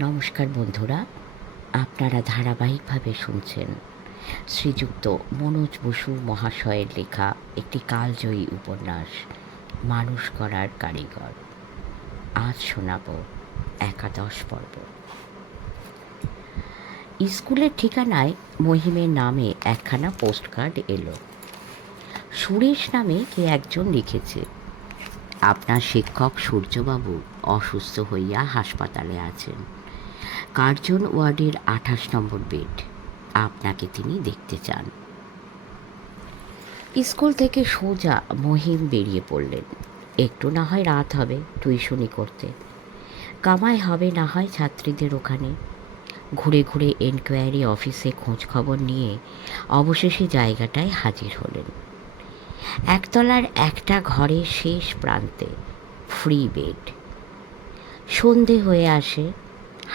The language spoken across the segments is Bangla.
নমস্কার বন্ধুরা, আপনারা ধারাবাহিকভাবে শুনছেন শ্রীযুক্ত মনোজ বসু মহাশয়ের লেখা একটি কালজয়ী উপন্যাস মানুষ করার কারিগর। আজ শোনাব একাদশ পর্ব। স্কুলের ঠিকানায় মহিমের নামে একখানা পোস্টকার্ড এলো। সুরেশ নামে কে একজন লিখেছে, আপনার শিক্ষক সূর্যবাবু অসুস্থ হইয়া হাসপাতালে আছেন। কার্জন ওয়ার্ডের 28 নম্বর বেড। আপনাকে তিনি দেখতে চান। স্কুল থেকে সোজা মহিম বেরিয়ে পড়লেন। একটু না হয় রাত হবে টিউশনি করতে, কামাই হবে না হয় ছাত্রীদের ওখানে। ঘুরে ঘুরে এনকোয়ারি অফিসে খোঁজ খবর নিয়ে অবশেষে জায়গাটায় হাজির হলেন। একতলার একটা ঘরের শেষ প্রান্তে, ফ্রি বেড। সন্ধে হয়ে আসে,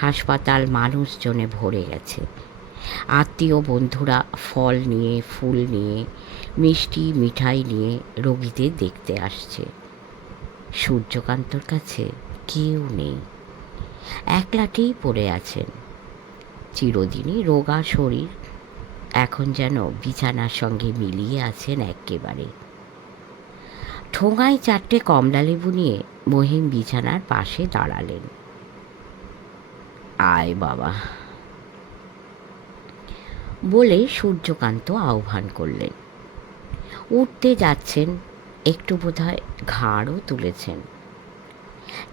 হাসপাতাল মানুষজনে ভরে গেছে। আত্মীয় বন্ধুরা ফল নিয়ে, ফুল নিয়ে, মিষ্টি মিঠাই নিয়ে রোগীদের দেখতে আসছে। সূর্যকান্তর কাছে কেউ নেই, একলাটেই পড়ে আছেন। চিরদিনই রোগা শরীর এখন যেন বিছানার সঙ্গে মিলিয়ে আছেন একেবারে। ঠোঙায় 4টে কমলালেবু নিয়ে মহিম বিছানার পাশে দাঁড়ালেন। আয় বাবা বলে সূর্যকান্ত আহ্বান করলেন। উঠতে যাচ্ছেন, একটু বোধহয় ঘাড়ও তুলেছেন,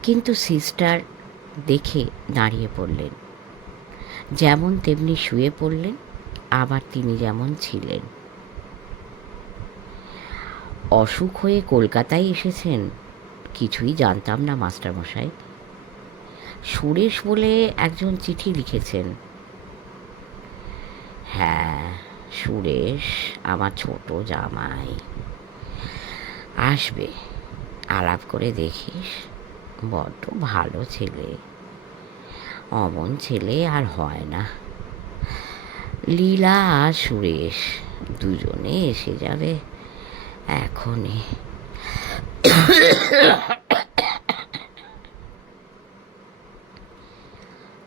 কিন্তু সিস্টার দেখে দাঁড়িয়ে পড়লেন। যেমন তেমনি শুয়ে পড়লেন, আবার তিনি যেমন ছিলেন। অসুখ হয়ে কলকাতায় এসেছেন? কিছুই জানতাম না মাস্টারমশাই। সুরেশ বলে একজন চিঠি লিখেছেন। হ্যাঁ, সুরেশ আমার ছোট জামাই। আসবে, আলাপ করে দেখিস। বড্ড ভালো ছেলে, অমন ছেলে আর হয় না। লীলা আর সুরেশ দুজনে এসে যাবে এখনই।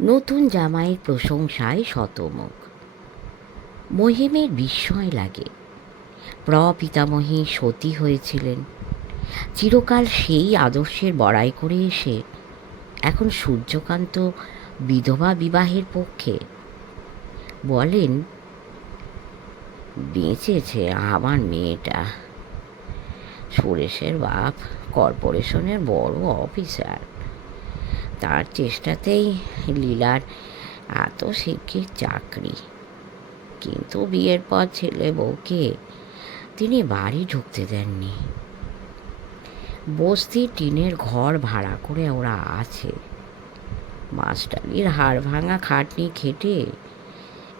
নতুন জামাইয়ের প্রশংসায় শতমুখ। মহিমের বিস্ময় লাগে। প্রপিতামহী সতী হয়েছিলেন, চিরকাল সেই আদর্শের বড়াই করে এসে এখন সূর্যকান্ত বিধবা বিবাহের পক্ষে। বলেন, বেঁচেছে আমার মেয়েটা। সুরেশের বাপ কর্পোরেশনের বড় অফিসার, তার চেষ্টাতেই লীলার এত শিক্ষিত চাকরি। কিন্তু বিয়ের পর ছেলে বউকে তিনি বাড়ি ঢুকতে দেননি। বস্তির টিনের ঘর ভাড়া করে ওরা আছে। মাস্টারির হাড় ভাঙা খাটনি খেটে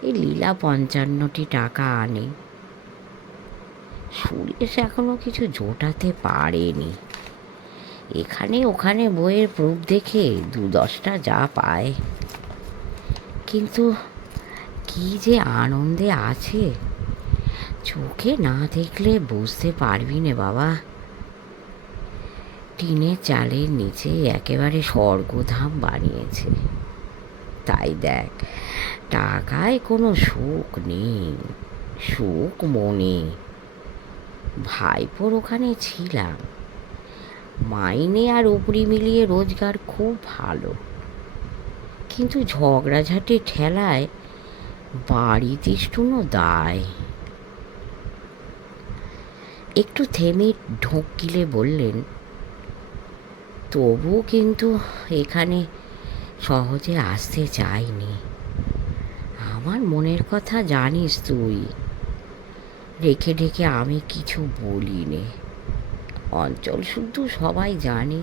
এই লীলা 55টি টাকা আনে। সুরেশ এখনো কিছু জোটাতে পারেনি। এখানে ওখানে বইয়ের প্রুফ দেখে 2-10টা যা পায়, কিন্তু কি যে আনন্দে আছে, চোখে না দেখলে বুঝতে পারবি নে বাবা। টিনের চালের নিচে একেবারে স্বর্গধাম বানিয়েছে। তাই দেখ, টাকায় কোনো সুখ নেই, সুখ মনে। ভাইপোর ওখানে ছিলাম, মাইনে আর উপরি মিলিয়ে রোজগার খুব ভালো, কিন্তু ঝগড়াঝাটি ঠেলায় বাড়ি তিষ্টুনো দায়। একটু থেমে ঢোক গিলে বললেন, তবু কিন্তু এখানে সহজে আসতে চাইনি। আমার মনের কথা জানিস তুই, রেখে ঢেকে আমি কিছু বলি নে। অঞ্চল শুধু সবাই জানে।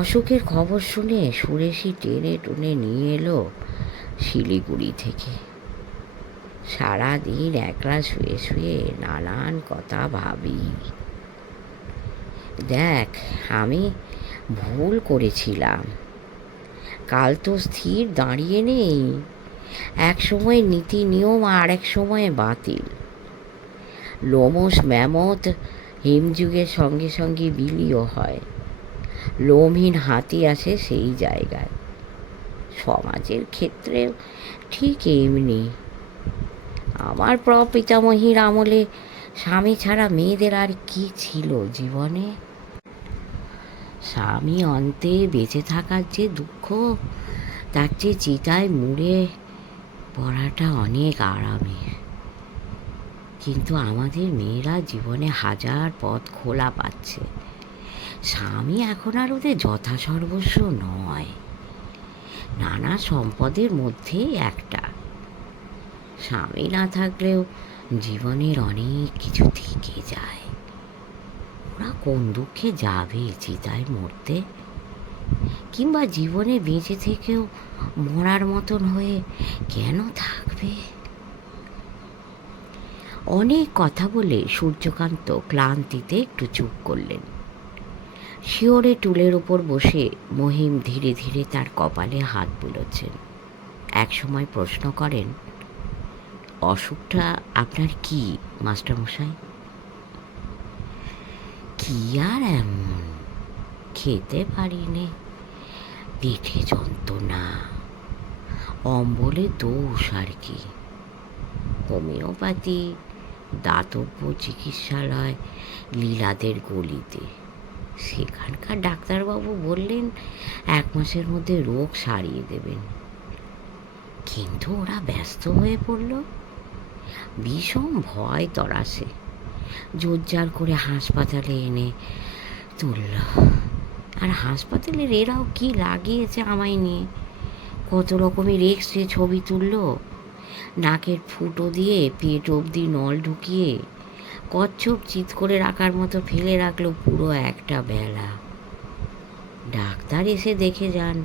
অসুখের খবর শুনে সুরেশই টেনে টুনে নিয়ে এলো শিলিগুড়ি থেকে। সারাদিন একলা শুয়ে শুয়ে নানান কথা ভাবি। দেখ, আমি ভুল করেছিলাম, কাল তো স্থির দাঁড়িয়ে নেই। এক সময় নীতি নিয়ম আর এক সময়ে বাতিল। লোমশ ম্যামথ হিমযুগের সঙ্গে সঙ্গে বিলীয় হয়, লোমহীন হাতি আসে সেই জায়গায়। সমাজের ক্ষেত্রে ঠিক এমনি। আমার প্রপিতামহীর আমলে স্বামী ছাড়া মেয়েদের আর কি ছিল জীবনে? স্বামী অন্তে বেঁচে থাকার যে দুঃখ, তার চেয়ে চিতায় মুড়ে পড়াটা অনেক আরামের। কিন্তু আমাদের মেয়েরা জীবনে হাজার পথ খোলা পাচ্ছে। স্বামী এখন আর ওদের যথাসর্বস্ব নয়, নানা সম্পদের মধ্যেই একটা। স্বামী না থাকলেও জীবনের অনেক কিছু থেকে যায়। ওরা কোন দুঃখে যাবে চিতায় মরতে? কিংবা জীবনে বেঁচে থেকেও মরার মতন হয়ে কেন থাকবে? অনেক কথা বলে সূর্যকান্ত ক্লান্তিতে একটু চুপ করলেন। শিয়রে টুলের ওপর বসে মহিম ধীরে ধীরে তার কপালে হাত বুলোচ্ছেন। একসময় প্রশ্ন করেন, অসুখটা আপনার কি মাস্টারমশাই? কি আর এমন, খেতে পারিনি, পেটে যন্ত্রণা, অম্বলে দোষ আর কি। হোমিওপ্যাথি, দাতব্য চিকিৎসালয় লীলাদের গলিতে। সেখানকার ডাক্তারবাবু বললেন 1 মাসের মধ্যে রোগ সারিয়ে দেবেন। কিন্তু ওরা ব্যস্ত হয়ে পড়ল। ভীষণ ভয় তরাসে, জোরজার করে হাসপাতালে এনে তুলল। আর হাসপাতালের এরাও কি লাগিয়েছে আমায় নিয়ে, কত রকমের এক্সরে ছবি তুলল, নাকের ফুটো দিয়ে পেট অবধি নল ঢুকিয়ে কচ্ছপ চিৎ করে রাখার মতো ফেলে রাখলো পুরো একটা বেলা। ডাক্তার এসে দেখে যান,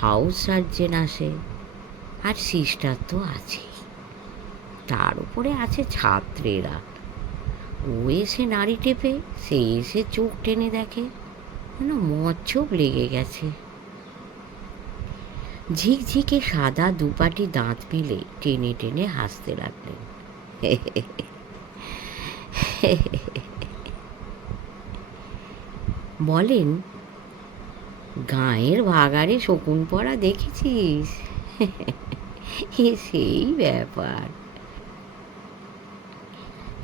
হাউস সার্জেন আসে, আর সিস্টার তো আছেই। তার উপরে আছে ছাত্রেরা। ও এসে নাড়ি টেপে, সে এসে চোখ টেনে দেখে, যেন মচ্ছব লেগে গেছে। ঝিকঝিকে সাদা দুপাটি দাঁত মেলে টেনে টেনে হাসতে লাগলেন। বলেন, গাঁয়ের ভাগাড়ে শকুন পড়া দেখেছিস? সেই ব্যাপার।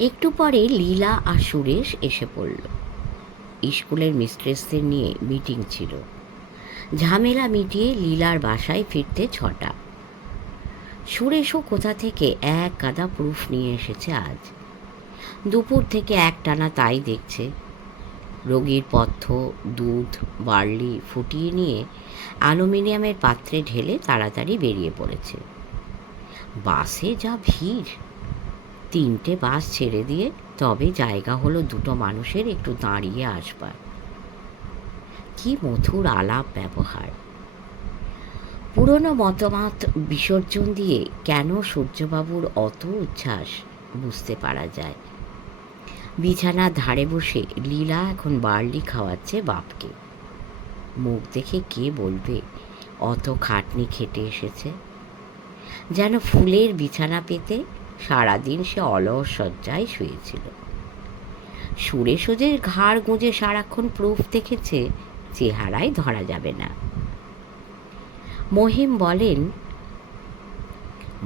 একটু পরে লীলা আর সুরেশ এসে পড়ল। স্কুলের মিস্ট্রেসদের নিয়ে মিটিং ছিল। ঝামেলা মিটিয়ে লীলার বাসায় ফিরতে 6টা। সুরেশও কোথা থেকে এক গাদা প্রুফ নিয়ে এসেছে আজ। দুপুর থেকে একটানা তাই দেখছে। রোগীর পথ্য, দুধ, বার্লি ফুটিয়ে নিয়ে অ্যালুমিনিয়ামের পাত্রে ঢেলে তাড়াতাড়ি বেরিয়ে পড়েছে। বাসে যা ভিড়! 3টে বাস ছেড়ে দিয়ে তবে জায়গা হলো 2টো মানুষের একটু দাঁড়িয়ে আসবার। কি মধুর আলাপ ব্যবহার! পুরনো মতামত বিসর্জন দিয়ে কেন সূর্যবাবুর অত উচ্ছ্বাস বুঝতে পারা যায়। বিছানার ধারে বসে লীলা এখন বার্লি খাওয়াচ্ছে বাপকে। মুখ দেখে কে বলবে অত খাটনি খেটে এসেছে। যেন ফুলের বিছানা পেতে সারাদিন সে অলস শয্যায় শুয়েছিল। সুরেশ যে ঘাড় গুঁজে সারাক্ষণ প্রুফ দেখেছে, চেহারায় ধরা যাবে না। মহিম বলেন,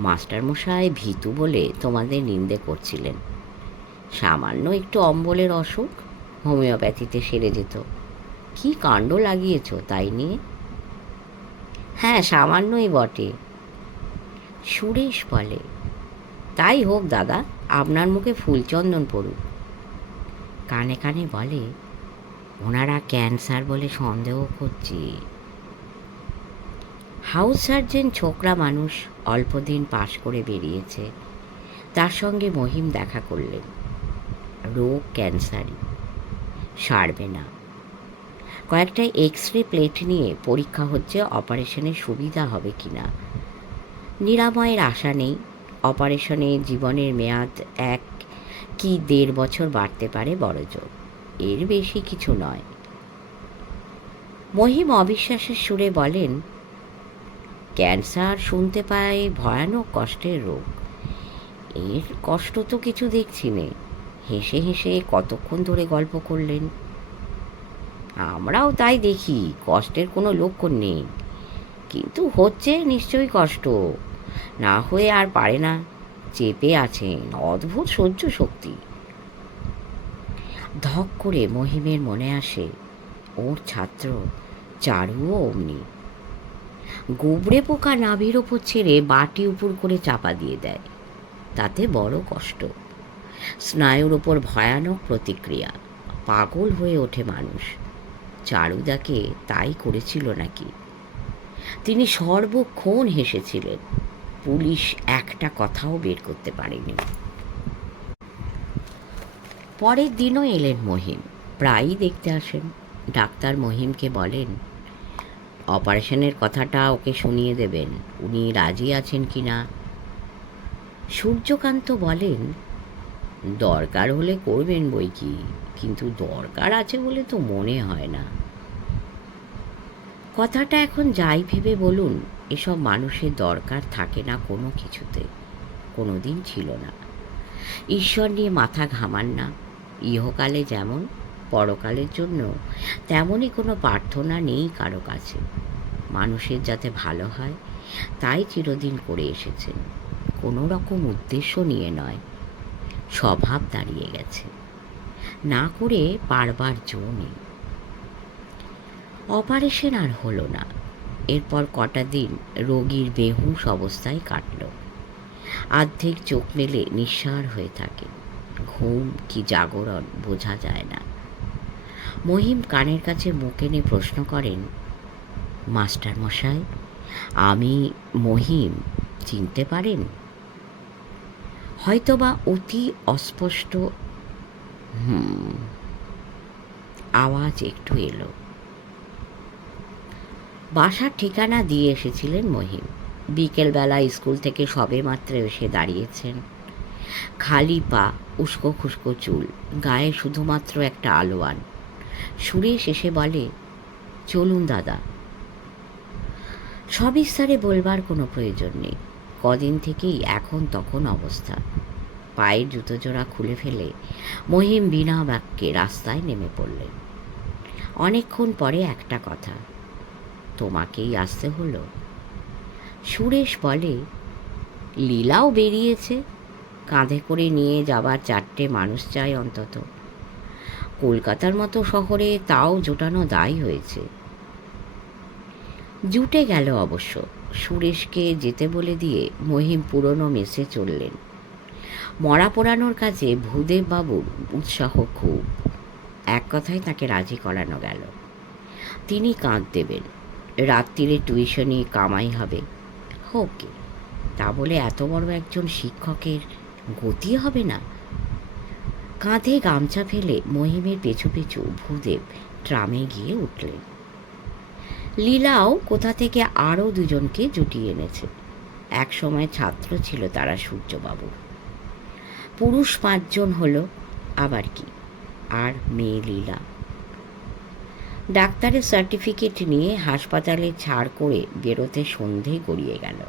মাস্টারমশাই ভীতু বলে তোমাদের নিন্দে করছিলেন। সামান্য একটু অম্বলের অসুখ, হোমিওপ্যাথিতে সেরে যেত। কি কাণ্ড লাগিয়েছ তাই নিয়ে? হ্যাঁ, সামান্যই বটে। সুরেশ বলে, তাই হোক দাদা, আপনার মুখে ফুলচন্দন পড়ুক। কানে কানে বলে, ওনারা ক্যান্সার বলে সন্দেহ করছে। হাউস সার্জেন ছোকরা মানুষ, অল্পদিন পাশ করে বেরিয়েছে। তার সঙ্গে মহিম দেখা করলেন। রোগ ক্যান্সারই, সারবে না। কয়েকটা এক্সরে প্লেট নিয়ে পরীক্ষা হচ্ছে অপারেশনের সুবিধা হবে কিনা। নিরাময়ের আশা নেই। অপারেশনে জীবনের মেয়াদ 1 কি 1.5 বছর বাড়তে পারে বড়জোর, এর বেশি কিছু নয়। মহিম অবিশ্বাসের সুরে বলেন, ক্যান্সার শুনতে পাই ভয়ানক কষ্টের রোগ। এর কষ্ট তো কিছু দেখছি নে। হেসে হেসে কতক্ষণ ধরে গল্প করলেন। আমরাও তাই দেখি, কষ্টের কোনো লক্ষণ নেই, কিন্তু হচ্ছে নিশ্চয়ই কষ্ট, না হয়ে আর পারে না, চেপে আছেন, অদ্ভুত সহ্য শক্তি। ধক করে মহিমের মনে আসে ওর ছাত্র চারুও অমনি। গুবরে পোকা নাভির ওপর ছেড়ে বাটি উপর করে চাপা দিয়ে দেয়, তাতে বড় কষ্ট, স্নায়ুর ওপর ভয়ানক প্রতিক্রিয়া, পাগল হয়ে ওঠে মানুষ। চারুদাকে তাই করেছিল নাকি? তিনি সর্বক্ষণ হেসেছিলেন, পুলিশ একটা কথাও বের করতে পারেনি। পরের দিনও এলেন মহিম, প্রায়ই দেখতে আসেন। ডাক্তার মহিমকে বলেন অপারেশনের কথাটা ওকে শুনিয়ে দেবেন, উনি রাজি আছেন কি না। সূর্যকান্ত বলেন দরকার হলে করবেন বই কি, কিন্তু দরকার আছে বলে তো মনে হয় না। কথাটা এখন যাই ভেবে বলুন, এসব মানুষের দরকার থাকে না কোনো কিছুতে, কোনো দিন ছিল না। ঈশ্বর নিয়ে মাথা ঘামান না, ইহকালে যেমন পরকালের জন্য তেমনই কোনো প্রার্থনা নেই কারো কাছে। মানুষের যাতে ভালো হয় তাই চিরদিন করে এসেছেন, কোনো রকম উদ্দেশ্য নিয়ে নয়। স্বভাব দাঁড়িয়ে গেছে, না করে পারবার জো নেই। অপারেশন আর হলো না। এরপর কটা দিন রোগীর বেহুশ অবস্থায় কাটল। আর্ধেক চোখ মেলে নিঃসাড় হয়ে থাকে, ঘুম কি জাগরণ বোঝা যায় না। মহিম কানের কাছে মুখ এনে প্রশ্ন করেন, মাস্টার মশাই, আমি মহিম, চিনতে পারেন? হয়তোবা অতি অস্পষ্ট আওয়াজ একটু এলো। বাসার ঠিকানা দিয়ে এসেছিলেন মহিম। বিকেলবেলা স্কুল থেকে সবে মাত্র এসে দাঁড়িয়েছেন, খালি পা, উস্কো খুস্কো চুল, গায়ে শুধুমাত্র একটা আলোয়ান। সুরেশ এসে বলে, চলুন দাদা। সবিস্তারে বলবার কোনো প্রয়োজন নেই, কদিন থেকেই এখন তখন অবস্থা। পায়ের জুতো জোড়া খুলে ফেলে মহিম বিনা বাক্যে রাস্তায় নেমে পড়লেন। অনেকক্ষণ পরে একটা কথা, তোমাকেই আসতে হলো? সুরেশ বলে, লীলাও বেরিয়েছে, কাঁধে করে নিয়ে যাবার 4টে মানুষ চাই অন্তত। কলকাতার মতো শহরে তাও জোটানো দায় হয়েছে। জুটে গেল অবশ্য। সুরেশকে যেতে বলে দিয়ে মহিম পুরনো মেসে চললেন। মরা পোড়ানোর কাজে ভূদেব বাবুর উৎসাহ খুব। এক কথায় তাকে রাজি করানো গেল, তিনি কাঁধ দেবেন, রাত্রিরে টিউশনি কামাই হবে। হোক, তা বলে এত বড় একজন শিক্ষকের গতি হবে না। কাঁধে গামছা ফেলে মহিমের পেছু পেছু ভূদেব ট্রামে গিয়ে উঠলেন। লীলাও কোথা থেকে আরও দুজনকে জুটিয়ে এনেছে। এক সময় ছাত্র ছিল তারা সূর্যবাবুর। পুরুষ 5 জন হলো, আবার কি, আর মেয়ে লীলা। ডাক্তারের সার্টিফিকেট নিয়ে হাসপাতালে ছাড় করে বেরোতে সন্ধে গড়িয়ে গেল।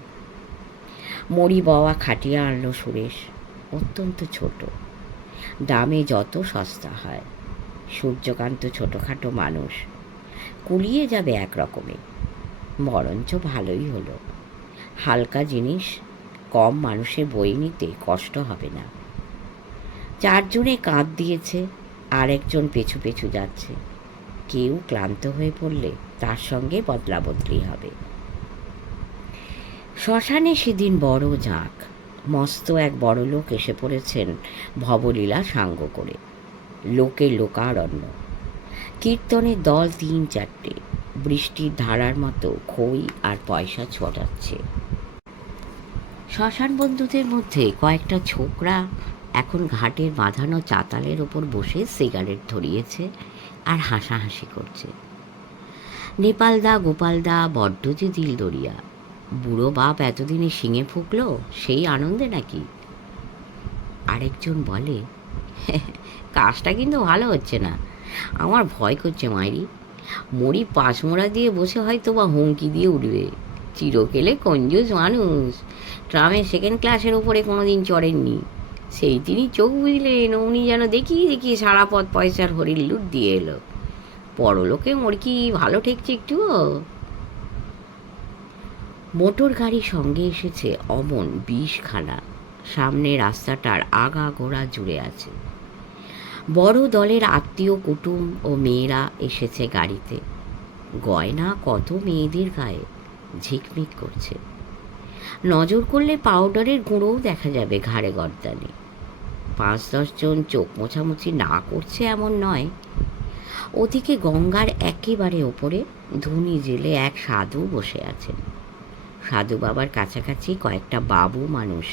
মরি বাওয়া খাটিয়া আনলো সুরেশ, অত্যন্ত ছোট, দামে যত সস্তা হয়। সূর্যকান্ত ছোটোখাটো মানুষ, কুলিয়ে যাবে এক রকমে, বরঞ্চ ভালোই হলো। হালকা জিনিস, কম মানুষের বই নিতে কষ্ট হবে না। 4 জনে কাঁধ দিয়েছে, আর একজন পেছু পেছু যাচ্ছে। কেউ ক্লান্ত হয়ে পড়লে তার সঙ্গে বদলা বদলি হবে। শ্মশানে সেদিন বড় জাঁক। মস্ত এক বড় লোক এসে পড়েছেন ভবলীলা সাঙ্গ করে। লোকে লোকারণ্য, কীর্তনের দল 3-4টে, বৃষ্টির ধারার মতো খই আর পয়সা ছড়াচ্ছে। শ্মশান বন্ধুদের মধ্যে কয়েকটা ছোকরা এখন ঘাটের বাঁধানো চাতালের ওপর বসে সিগারেট ধরিয়েছে আর হাসাহাসি করছে। নেপালদা গোপালদা বড্ড যে দিলদরিয়া। বুড়ো বাপ এতদিনে শিঙে ফুকলো, সেই আনন্দে নাকি। আরেকজন বলে, কাজটা কিন্তু ভালো হচ্ছে না, আমার ভয় করছে মাইরি। মরি পাঁচমোড়া দিয়ে বসে হয়তো বা হুমকি দিয়ে উঠবে। চিরকেলে কঞ্জুস মানুষ, ট্রামের 2nd ক্লাসের ওপরে কোনো দিন চড়েননি। সেই তিনি চোখ বুঝলেন, উনি যেন দেখিয়ে দেখিয়ে সারা পথ পয়সার হরির লুট দিয়ে এলো। পরলোকে মোর কি ভালো ঠেকছে একটুও? মোটর গাড়ির সঙ্গে এসেছে অমন 20খানা। সামনে রাস্তাটার আগাগোড়া জুড়ে আছে। বড় দলের আত্মীয় কুটুম ও মেয়েরা এসেছে গাড়িতে। গয়না কত মেয়েদের গায়ে ঝিকমিক করছে। নজর করলে পাউডারের গুঁড়োও দেখা যাবে ঘাড়ে গর্দানে। 5-10 জন চোখ মোছামুছি না করছে এমন নয়। ওদিকে গঙ্গার একেবারে ওপরে ধুনি জেলে এক সাধু বসে আছেন। সাধু বাবার কাছাকাছি কয়েকটা বাবু মানুষ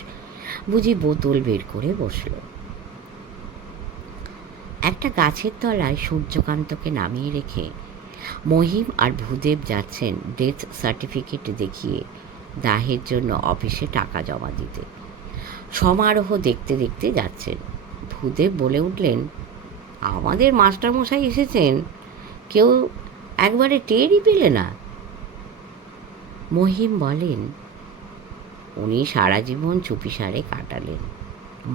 বুঝি বোতল বের করে বসল। একটা গাছের তলায় সূর্যকান্তকে নামিয়ে রেখে মহিম আর ভূদেব যাচ্ছেন ডেথ সার্টিফিকেট দেখিয়ে দাহের জন্য অফিসে টাকা জমা দিতে। সমারোহ দেখতে দেখতে যাচ্ছেন। ভূদেব বলে উঠলেন, আমাদের মাস্টারমশাই এসেছেন, কেউ একবারে টেরই পেলে না। মহিম বলেন, উনি সারা জীবন চুপিসারে কাটালেন,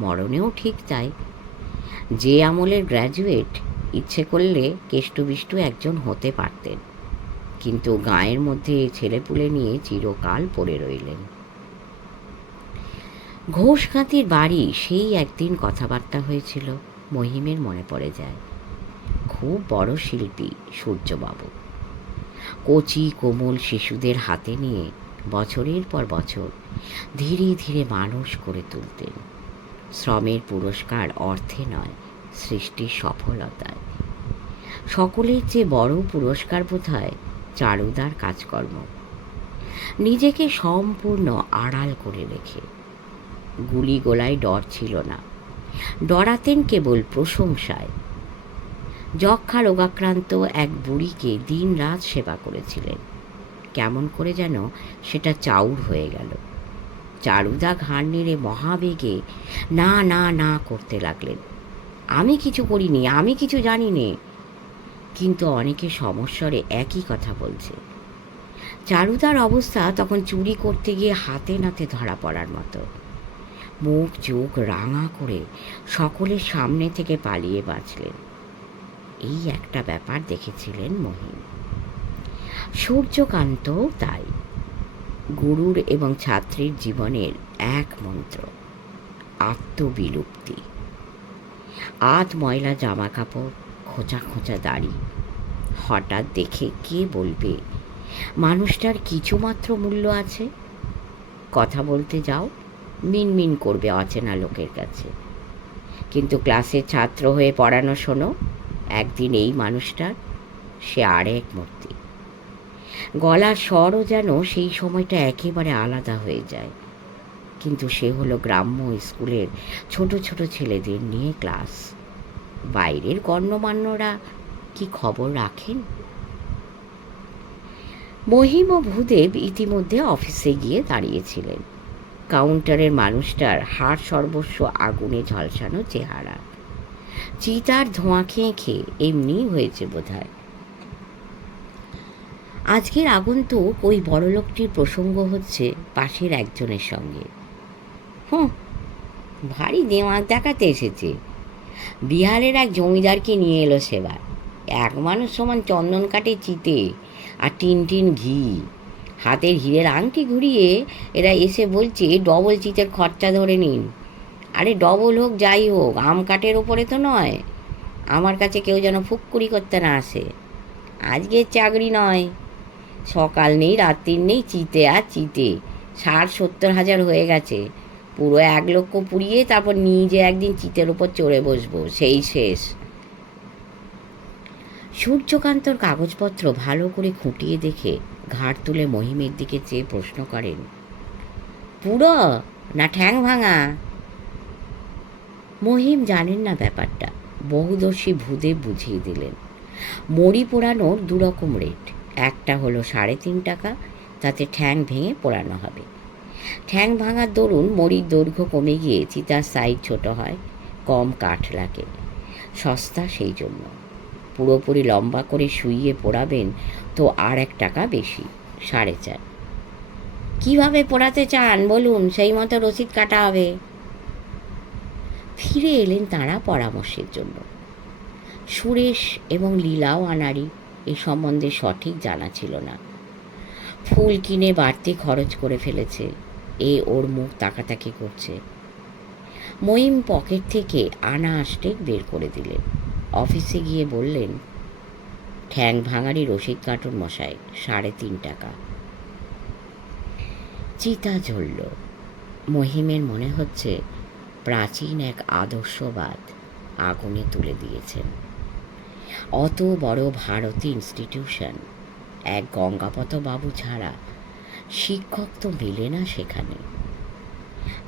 মরণেও ঠিক তাই। যে আমলের গ্র্যাজুয়েট, ইচ্ছে করলে কেষ্টবিষ্টু একজন হতে পারতেন, কিন্তু গাঁয়ের মধ্যে ছেলেপুলে নিয়ে চিরকাল পড়ে রইলেন। ঘোষগাতির বাড়ি সেই একদিন কথাবার্তা হয়েছিল, মহিমের মনে পড়ে যায়। খুব বড় শিল্পী সূর্যবাবু। কচি কোমল শিশুদের হাতে নিয়ে বছরের পর বছর ধীরে ধীরে মানুষ করে তুলতেন। শ্রমের পুরস্কার অর্থে নয়, সৃষ্টির সফলতায়। সকলের চেয়ে বড় পুরস্কার বোধহয় চারুদার কাজকর্ম। নিজেকে সম্পূর্ণ আড়াল করে রেখে। গুলি গোলায় ডর ছিল না, ডরাতেন কেবল প্রশংসায়। যক্ষা রোগাক্রান্ত এক বুড়িকে দিন রাত সেবা করেছিলেন। কেমন করে যেন সেটা চাউর হয়ে গেল। চারুদা ঘাড় নেড়ে মহাবেগে না না না করতে লাগলেন। আমি কিছু করিনি, আমি কিছু জানি নে। কিন্তু অনেকে সমস্বরে একই কথা বলছে। চারুদার অবস্থা তখন চুরি করতে গিয়ে হাতে নাতে ধরা পড়ার মতো। মুখ চোখ রাঙা করে সকলের সামনে থেকে পালিয়ে বাঁচলেন। এই একটা ব্যাপার দেখেছিলেন মহিম। সূর্যকান্তও তাই। গুরুর এবং ছাত্রীর জীবনের এক মন্ত্র, আত্মবিলুপ্তি। আধ ময়লা জামা কাপড়, খোঁচা খোঁচা দাড়ি। হঠাৎ দেখে কে বলবে মানুষটার কিছুমাত্র মূল্য আছে? কথা বলতে যাও, মিনমিন করবে অচেনা লোকের কাছে। কিন্তু ক্লাসের ছাত্র হয়ে পড়ানো শোনো, একদিন এই মানুষটার সে আরেক মূর্তি। গলার স্বরও যেন সেই সময়টা একেবারে আলাদা হয়ে যায়। কিন্তু সে হলো গ্রাম্য স্কুলের ছোট ছোট ছেলেদের নিয়ে ক্লাস। বাইরের গণ্যমান্যরা কি খবর রাখেন? মহিম ও ভূদেব ইতিমধ্যে অফিসে গিয়ে দাঁড়িয়েছিলেন। কাউন্টারের মানুষটার হাড় সর্বস্ব আগুনে ঝলসানো চেহারা। চিতার ধোঁয়া খেয়ে খেয়ে এমনি হয়েছে বোধহয়। আজকের আগন্তুক ওই বড়লোকটির প্রসঙ্গ হচ্ছে পাশের একজনের সঙ্গে। ভারী দেমাগ দেখাতে এসেছে। বিহারের এক জমিদারকে নিয়ে এলো সেবার। এক মানুষ সমান চন্দন কাটে চিতে আর টিন টিন ঘি, হাতের হীরের আংটি ঘুরিয়ে এরা এসে বলছে ডবল চিতের খরচা ধরে নিন। আরে ডবল হোক যাই হোক, আম কাঠের ওপরে তো নয়। আমার কাছে কেউ যেন ফুক্কুরি করতে না আসে। আজকের চাকরি নয়, সকাল নেই রাত্রি নেই, চিতে আর চিতে। 60-70 হাজার হয়ে গেছে। পুরো 1 লক্ষ পুড়িয়ে তারপর নিজে একদিন চিতের ওপর চড়ে বসবো, সেই শেষ। সূর্যকান্তর কাগজপত্র ভালো করে খুঁটিয়ে দেখে ঘাড় তুলে মহিমের দিকে চেয়ে প্রশ্ন করেন, পুরো না ঠ্যাং ভাঙা? মহিম জানেন না ব্যাপারটা। বহুদর্শী ভূদেব বুঝিয়ে দিলেন। মড়ি পোড়ানোর 2 রকম রেট। একটা হলো 3.5 টাকা, তাতে ঠ্যাং ভেঙে পোড়ানো হবে। ঠ্যাং ভাঙার দরুন মড়ির দৈর্ঘ্য কমে গিয়ে চিতার সাইজ ছোট হয়, কম কাঠ লাগে, সস্তা সেই জন্য। পুরোপুরি লম্বা করে শুইয়ে পোড়াবেন তো আর 1 টাকা বেশি, 4.5। কীভাবে পোড়াতে চান বলুন, সেই মতো রসিদ কাটা হবে। ফিরে এলেন তাঁরা পরামর্শের জন্য। সুরেশ এবং লীলাও আনাড়ি, এ সম্বন্ধে সঠিক জানা ছিল না। ফুল কিনে বাড়তি খরচ করে ফেলেছে, ওর মুখ তাকাতাকি করছে। মহিম পকেট থেকে আনা আষ্টেক বের করে দিলেন। অফিসে গিয়ে বললেন, ঠ্যাং ভাঙারি রসিদ কাটুন মশাই, 3.5 টাকা। চিতা জ্বলল। মহিমের মনে হচ্ছে প্রাচীন এক আদর্শবাদ আগুনে তুলে দিয়েছেন। অত বড় ভারতী ইনস্টিটিউশন, এক গঙ্গাপত বাবু ছাড়া শিক্ষক তো মেলে না সেখানে।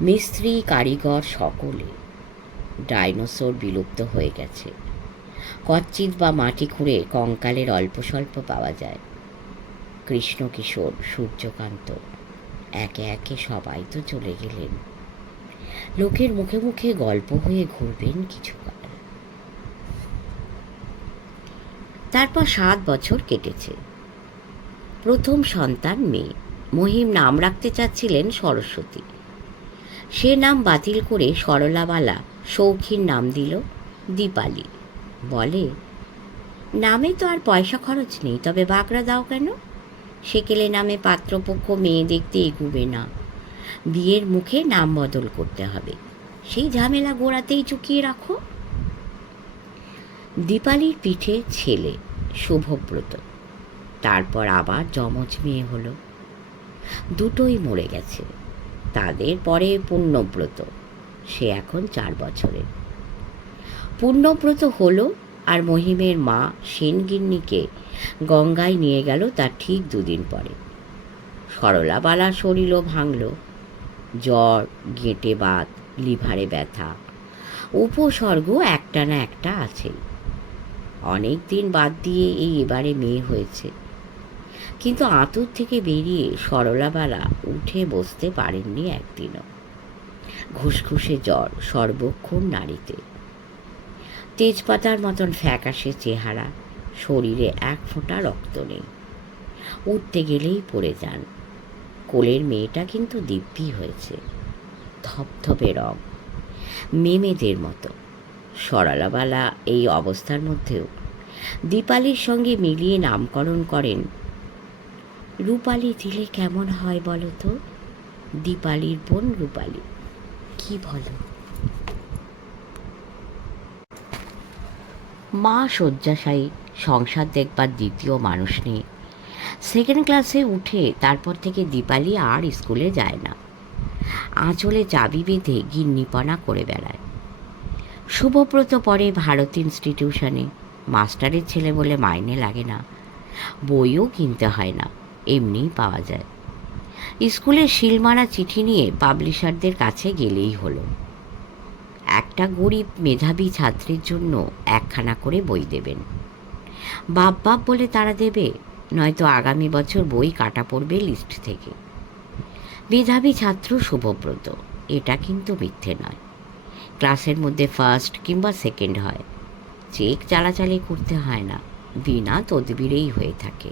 মিস্ত্রি কারিগর সকলে। ডাইনোসর বিলুপ্ত হয়ে গেছে, কচ্চিৎ বা মাটি খুঁড়ে কঙ্কালের অল্প স্বল্প পাওয়া যায়। কৃষ্ণ কিশোর, সূর্যকান্ত, একে একে সবাই তো চলে গেলেন। লোকের মুখে মুখে গল্প হয়ে ঘুরবেন কিছুকাল। তারপর 7 বছর কেটেছে। প্রথম সন্তান মেয়ে। মহিম নাম রাখতে চাচ্ছিলেন সরস্বতী। সে নাম বাতিল করে সরলাবালা শৌখিন নাম দিল দীপালি। বলে, নামে তো আর পয়সা খরচ নেই, তবে বাগড়া দাও কেন? সেকেলে নামে পাত্রপক্ষ মেয়ে দেখতে এগুবে না, বিয়ের মুখে নাম বদল করতে হবে, সেই ঝামেলা গোড়াতেই চুকিয়ে রাখো। দীপালির পিঠে ছেলে শুভব্রত, তারপর আবার যমজ মেয়ে হলো। দুটোই মরে গেছে। তাদের পরে পুণ্যব্রত, সে এখন 4 বছরের। পুণ্যব্রত হলো আর মহিমের মা সেনগিন্নিকে গঙ্গায় নিয়ে গেল তার ঠিক 2 দিন পরে। সরলাবালার শরীরও ভাঙল। জ্বর, গেঁটে বাত, লিভারে ব্যথা, উপসর্গ একটা না একটা আছেই। অনেক দিন বাদ দিয়ে এবারে মেয়ে হয়েছে। কিন্তু আঁতুর থেকে বেরিয়ে সরলাবালা উঠে বসতে পারেননি একদিনও। ঘুসঘুসে জ্বর, সর্বক্ষণ নাড়িতে। তেজপাতার মতন ফ্যাকাশে চেহারা, শরীরে 1 ফোঁটা রক্ত নেই। উঠতে গেলেই পড়ে যান। কোলের মেয়েটা কিন্তু দিব্যি হয়েছে, ধপধপে রং, মেমেদের মতো। সরলাবালা এই অবস্থার মধ্যেও দীপালির সঙ্গে মিলিয়ে নামকরণ করেন, রূপালি দিলে কেমন হয় বলো তো? দীপালির বোন রূপালি। কি বলো? মা শয্যাশায়ী, সংসার দেখবার দ্বিতীয় মানুষ নেই। 2nd ক্লাসে উঠে তারপর থেকে দীপালি আর স্কুলে যায় না। আঁচলে চাবি বেঁধে গিন্নিপনা করে বেড়ায়। শুভব্রত পড়ে ভারতী ইনস্টিটিউশনে। মাস্টারের ছেলে বলে মাইনে লাগে না, বইও কিনতে হয় না, এমনিই পাওয়া যায়। স্কুলের শিলমারা চিঠি নিয়ে পাবলিশারদের কাছে গেলেই হলো। একটা গরিব মেধাবী ছাত্রীর জন্য 1খানা করে বই দেবেন। বাপ বাপ বলে তারা দেবে, নয়তো আগামী বছর বই কাটা পড়বে লিস্ট থেকে। মেধাবী ছাত্র শুভব্রত, এটা কিন্তু মিথ্যে নয়। ক্লাসের মধ্যে 1st কিংবা 2nd হয়। চেক চালাচালি করতে হয় না, বিনা তদবিরেই হয়ে থাকে।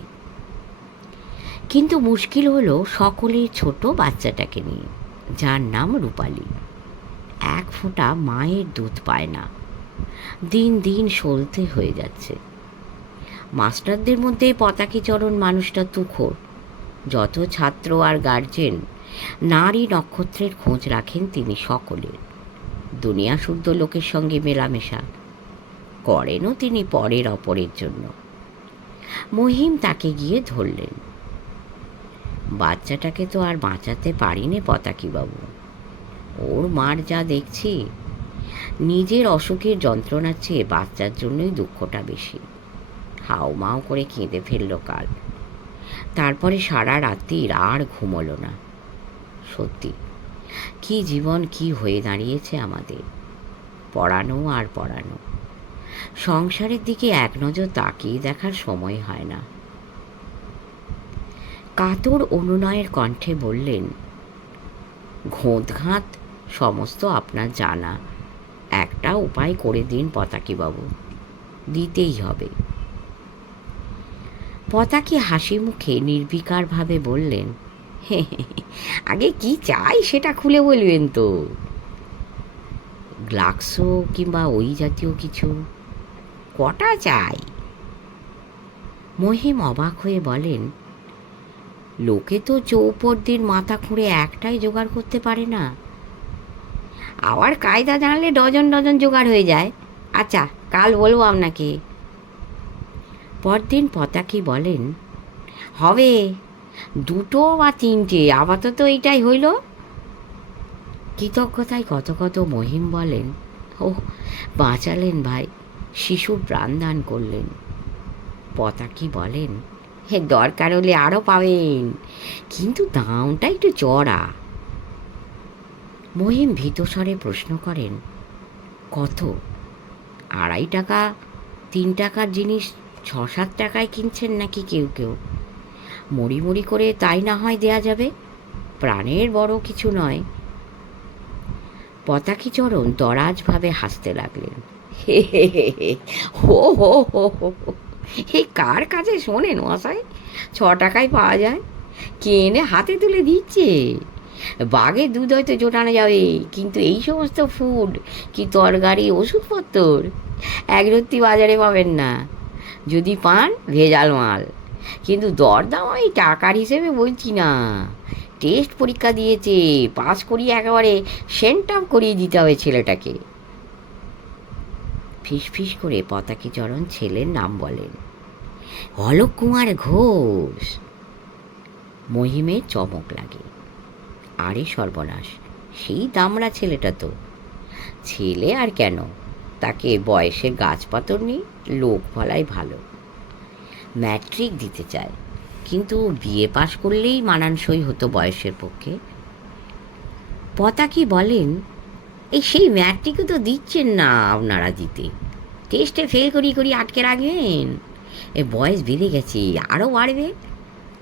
কিন্তু মুশকিল হলো সকলের ছোট বাচ্চাটাকে নিয়ে, যার নাম রূপালি। 1 ফোঁটা মায়ের দুধ পায় না, দিন দিন সলতে হয়ে যাচ্ছে। মাস্টারদের মধ্যে পতাকিচরণ মানুষটা তুখোর। যত ছাত্র আর গার্জেন নারী নক্ষত্রের খোঁজ রাখেন তিনি সকলের। দুনিয়া শুদ্ধ লোকের সঙ্গে মেলামেশা করেনও তিনি পরের অপরের জন্য। মহিম তাকে গিয়ে ধরলেন। বাচ্চাটাকে তো আর বাঁচাতে পারিনে পতাকিবাবু, ওর মার যা দেখছি, নিজের অসুখের যন্ত্রণার চেয়ে বাচ্চার জন্যই দুঃখটা বেশি। হাউমাউ করে কেঁদে ফেলল কাল। তারপরে সারা রাত্রির আর ঘুমোলো না। সত্যি কি জীবন কি হয়ে দাঁড়িয়েছে আমাদের। পড়ানো আর পড়ানো, সংসারের দিকে এক নজর তাকিয়ে দেখার সময় হয় না। কাতর অনুনয়ের কণ্ঠে বললেন, ঘোঁতঘাত সমস্ত আপনার জানা, একটা উপায় করে দিন পতাকিবাবু, দিতেই হবে। পতাকি হাসি মুখে নির্বিকারভাবে বললেন, আগে কি চাই সেটা খুলে বলবেন তো। গ্লাক্সো কিংবা ওই জাতীয় কিছু। কটা চাই? মহিম অবাক হয়ে বলেন, লোকে তো চৌপড়দির মাথা খুঁড়ে একটাই জোগাড় করতে পারে না, আবার কায়দা জানলে ডজন ডজন জোগাড় হয়ে যায়। আচ্ছা, কাল বলবো আপনাকে। পরদিন পতাকি বলেন, হবে 2 বা 3টে, আপাতত এইটাই হইল। কৃতজ্ঞতায় কত কত মহিম বলেন, ও বাঁচালেন ভাই, শিশুর প্রাণদান করলেন। পতাকি বলেন, হে দরকার হলে আরও পাবেন, কিন্তু দামটা একটু চড়া। মহিম ভীতস্বরে প্রশ্ন করেন, কত? 2.5 টাকা, 3 টাকার জিনিস 6-7 টাকায় কিনছেন নাকি কেউ কেউ? মুড়ি মুড়ি করে তাই না হয় দেয়া যাবে, প্রাণের বড় কিছু নয়। পতাকি চরণ দরাজভাবে হাসতে লাগলেন, হে হে হে হে, হো হো হো হো, এই কার কাছে শোনেন মশাই? 6 টাকায় পাওয়া যায়, কে এনে হাতে তুলে দিচ্ছে। বাঘের দুধ হয়তো জোটানো যাবে, কিন্তু এই সমস্ত ফুড কি তরকারি, ওষুধপত্র একরত্তি বাজারে পাবেন না। যদি পান ভেজাল মাল। কিন্তু দরদাম আমি টাকার হিসেবে বলছি না, টেস্ট পরীক্ষা দিয়েছে, পাস করিয়ে একেবারে সেন্ট আপ করিয়ে দিতে হবে ছেলেটাকে। ফিস করে পতাকি চরণ ছেলের নাম বলেন, অলোক কুমার ঘোষ। মহিমের চমক লাগে, আরে সর্বনাশ, সেই দামড়া ছেলেটা তো। ছেলে আর কেন, তাকে বয়সের গাছপাতর নেই, লোক বলাই ভালো। ম্যাট্রিক দিতে চায়, কিন্তু বিয়ে পাশ করলেই মানানসই হতো বয়সের পক্ষে। পতাকি বলেন, এই সেই ম্যাট্রিকও তো দিচ্ছেন না আপনারা দিতে, টেস্টে ফেল করি আটকে রাখবেন। এ বয়স বেড়ে গেছে, আরও বাড়বে।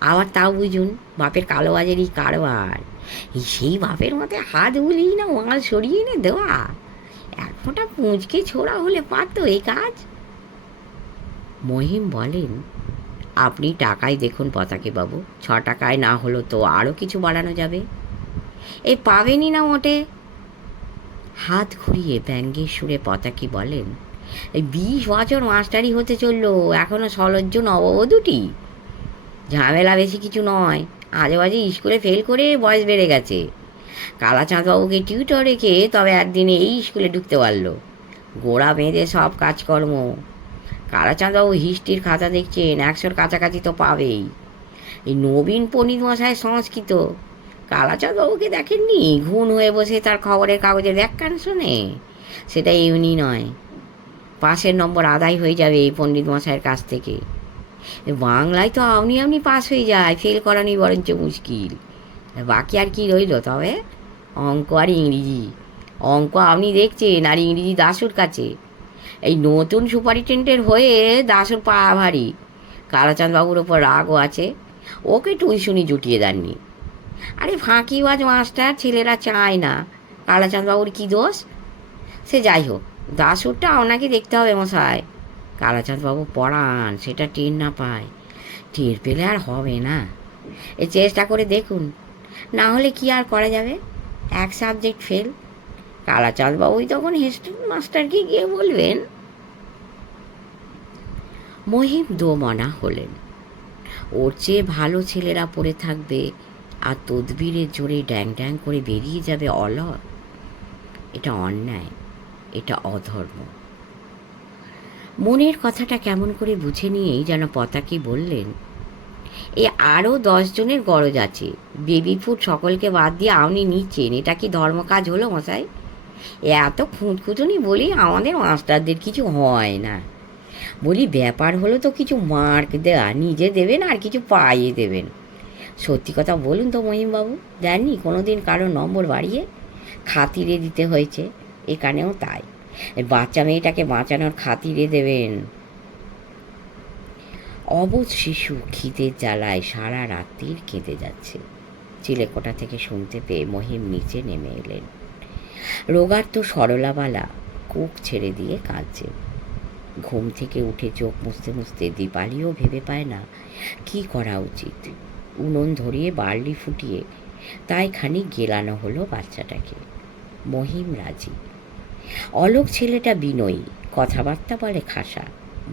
আবার তাও বুঝুন, বাপের কালোবাজারি কারবার, এই সেই বাপের মতে হাত বুলেই না মাল সরিয়ে এনে দেওয়া। এক ফোঁটা পুঁচকে ছোড়া হলে পারত এই কাজ। মহিম বলেন, আপনি টাকায় দেখুন পতাকি বাবু, 6 টাকায় না হলো তো আরও কিছু বাড়ানো যাবে। এই পাবেনই না মোটে। হাত ঘুরিয়ে ব্যঙ্গের সুরে পতাকি বলেন, এই 20 বছর মাস্টারি হতে চললো, এখনও সলজ্জ নববধূটি। ঝামেলা বেশি কিছু নয়, আজে বাজে স্কুলে ফেল করে বয়স বেড়ে গেছে। কালাচাঁদবাবুকে টিউটর রেখে তবে একদিনে এই স্কুলে ঢুকতে পারলো, গোড়া বেঁধে সব কাজকর্ম। কালাচাঁদবাবু হিস্ট্রির খাতা দেখছেন, 100-র কাছাকাছি তো পাবেই। এই নবীন পণ্ডিত মশাই সংস্কৃত, কালাচাঁদবাবুকে দেখেননি ঘুণ হয়ে বসে তার খবরের কাগজের ব্যাখ্যান শোনে? সেটা এমনি নয়, পাশের নম্বর আদায় হয়ে যাবে এই পণ্ডিত মশাইয়ের কাছ থেকে। বাংলায় তো আপনি পাস হয়ে যায়, ফেল করানোই বরঞ্চ মুশকিল। বাকি আর কি রইল তবে? অঙ্ক আর ইংরেজি। অঙ্ক আপনি দেখছেন, আর ইংরেজি দাসুর কাছে। এই নতুন সুপারিনটেন্ডেন্টের হয়ে দাসুর পা ভারী। কালাচাঁদবাবুর ওপর রাগও আছে, ওকে টিউশনি জুটিয়ে দেননি। আরে ফাঁকিবাজ মাস্টার ছেলেরা চায় না, কালাচাঁদবাবুর কী দোষ? সে যাই হোক, দাসুরটা আপনাকে দেখতে হবে মশাই। কালাচাঁদবাবু পড়ান, সেটা টের না পায়। টের পেলে আর হবে না, এ চেষ্টা করে দেখুন, না হলে কি আর করা যাবে? এক সাবজেক্ট ফেল, কালাচাঁদবাবুই তখন হেড মাস্টারকে গিয়ে বলবেন। মহিম দোমনা হলেন, ওর চেয়ে ভালো ছেলেরা পড়ে থাকবে, আর তদবিরের জোরে ড্যাং ড্যাং করে বেরিয়ে যাবে অলর। এটা অন্যায়, এটা অধর্ম। মনের কথাটা কেমন করে বুঝে নিয়েই যেন পতাকি বললেন, এ আরও 10 জনের গরজ আছে, বেবি ফুড সকলকে বাদ দিয়ে আপনি নিচ্ছেন, এটা কি ধর্ম কাজ হলো মশাই? এত খুঁতখুঁতুনি বলি আমাদের মাস্টারদের কিছু হয় না। বলি ব্যাপার হলো তো কিছু মার্ক দেওয়া, নিজে দেবেন আর কিছু পাইয়ে দেবেন। সত্যি কথা বলুন তো মহিমবাবু, দেননি কোনো দিন কারো নম্বর বাড়িয়ে? খাতিরে দিতে হয়েছে, এখানেও তাই। বাচ্চা মেয়েটাকে বাঁচানোর খাতিরে দেবেন। অবোধ শিশু খিদের জ্বালায় সারা রাত্রির কেঁদে যাচ্ছে, চিলেকোঠা থেকে শুনতে পেয়ে মহিম নিচে নেমে এলেন। রোগার্ত সরলাবালা কুক ছেড়ে দিয়ে কাঁদছে। ঘুম থেকে উঠে চোখ মুছতে মুছতে দীপালিও ভেবে পায় না কি করা উচিত। উনুন ধরিয়ে বার্লি ফুটিয়ে তাই খানিক গেলানো হলো বাচ্চাটাকে। মহিম রাজি। অলোক ছেলেটা বিনয়ী, কথাবার্তা বলে খাসা।